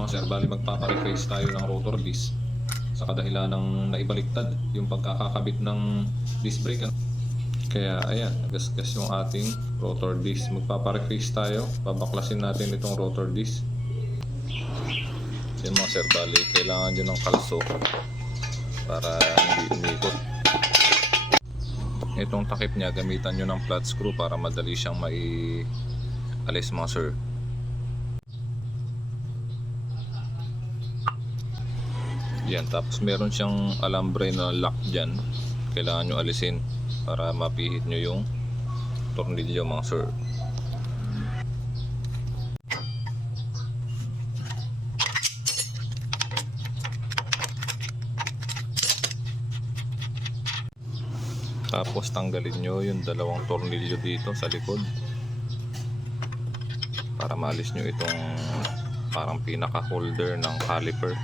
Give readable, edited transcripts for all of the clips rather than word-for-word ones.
mga sir, bali magpapareplace tayo ng rotor disc sa kadahilan ng naibaliktad yung pagkakakabit ng disc brake. Kaya ayan, nagasgas yung ating rotor disc. Magpapareplace tayo, babaklasin natin itong rotor disc. Yan mga sir, bali kailangan nyo ng kalso para hindi umikot. Itong takip niya, gamitan nyo ng flat screw para madali siyang mai-alis mga sir. Yan, tapos meron siyang alambre na lock dyan. Kailangan nyo alisin para mapihit nyo yung tornilyo mga sir. Tapos tanggalin nyo yung dalawang tornilyo dito sa likod para maalis nyo itong parang pinaka holder ng caliper.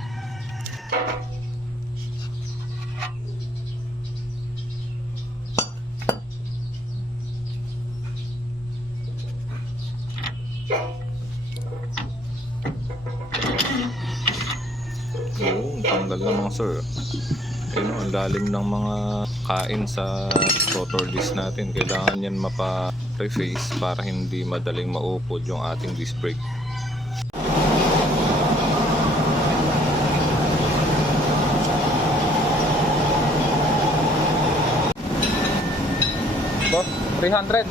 Oo, tanggal na mga sir. Ayun, ang lalim ng mga kain sa rotor disc natin. Kailangan yan mapa-reface para hindi madaling maupod yung ating disc brake. Boss, 300.